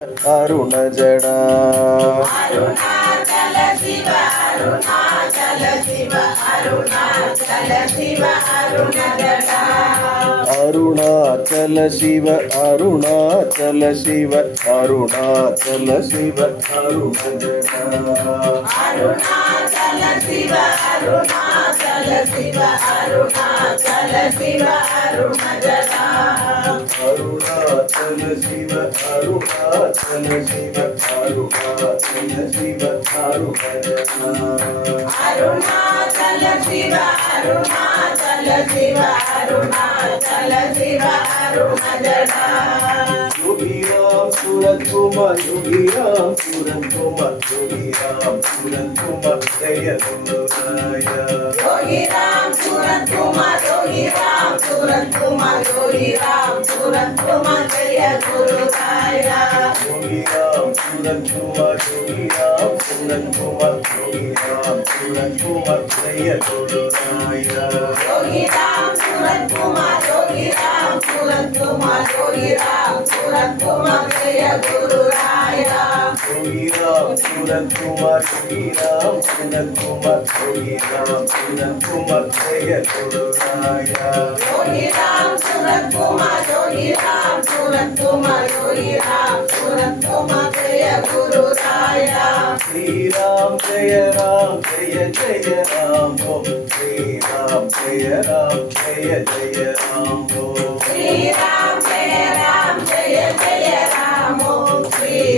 అరుణ జడ అరుణాచల శివ అరుణాచల శివ అరుణాచల శివ అరుణ అరుణాచల శివ అరుణాచల శివ అరుణాచల శివ అరుణ सन शिव अरुहा सन शिव अरुहा सन शिव अरुणाचल शिव अरुणाचल शिव अरुणाचल शिव अरुणा योगी राम सूरत कुमार योगी राम सूरत कुमार योगी राम सूरत कुमार जय गुरुनाय योगी राम सूरत कुमार योगी राम सूरत कुमार योगी राम सूरत कुमार जय गुरु राया योगी राम सूरत कुमार योगी राम सूरत कुमार योगी राम सूरत कुमार जय गुरुराया योगी राम सूरत कुमार योगी राम सूरत कुमार योगी राम सूरत कुमार जय गुरु राया Yogi Ram Surat Kumar Yogi Ram Jai Ram, Kumar, Ram, Jai Ram, Om. Jai Ram, Jai Ram, Jai Ram, Ram, Om. Ram ओम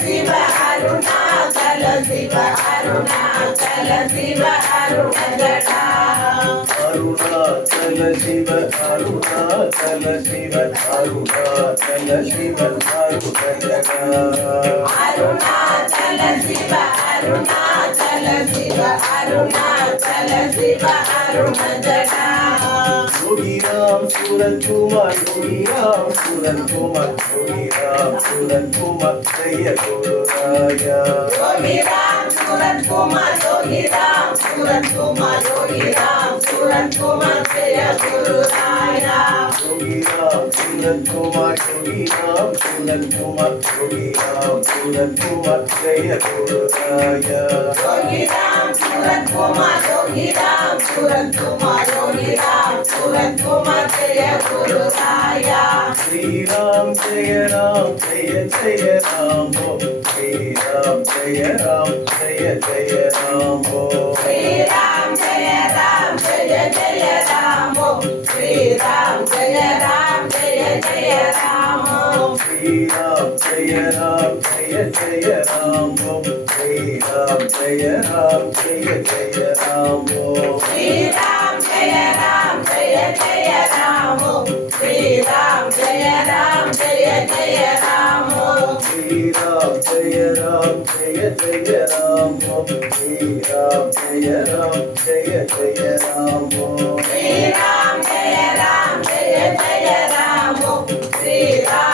ಶಿವ ಅರುಣಾಚಲ ಶಿವ ಅರುಣಾಚಲ ಶಿವ ಅರುಣಗಣ ಅರುಣಾಚಲ ಶಿವ ಅರುಣಾಚಲ ಶಿವ ಅರುಣಾಚಲ ಶಿವ ಅರುಣಗಣ ಅರುಣಾಚಲ ಶಿವ ಅರುಣಾಚಲ சிவ அருணாச்சல சிவ அருணஜடா குடிராம் சூரன் குமார் குடிராம் சூரன் குமார் குடிராம் சூரன் குமார் ஜெய குருராயா குடிராம் சூரன் குமார் குடிராம் சூரன் குமார் குடிராம் குமரன் குமர் ஜெய குருநாயனாம் குமரம் சுந்தன் குமார் குமரம் சுந்தன் குமார் குமரம் சுந்தன் குமார் ஜெய குருநாயா ஜோகிராம் சுரன் குமார் ஜோகிராம் சுரன் குமார் ஜோகிராம் சுரன் குமார் ஜெய குருநாயா ஸ்ரீராம் ஜெய ராம் ஜெய ஜெய ராம் ஸ்ரீராம் ஜெய Ram Jay Ram, Jay Jay Ram, Jay Ram, Jay Ram, Jay Jay Ram, Jay Ram, Jay Ram, Jay Jay Ram, Jay Ram, Jay Ram, Jay Jay Ram, Jay Ram, Jay Ram, Jay Jay Ram, Jay Ram, Jay Ram, Jay Jay Ram, Jay Ram, Jay Ram, Jay Jay Ram, Jay Ram.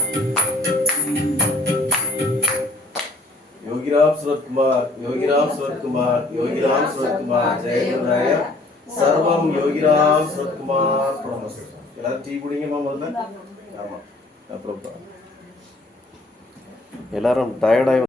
Yogiram Surat Kumar Yogiram Surat Kumar जय गुरुराय சர்வம் யோகிராம் சுரத்குமார் எல்லாரும் tea குடிங்கம்மா முதல்ல ஆமாம் அப்புறம் எல்லாரும் டயர்டாகி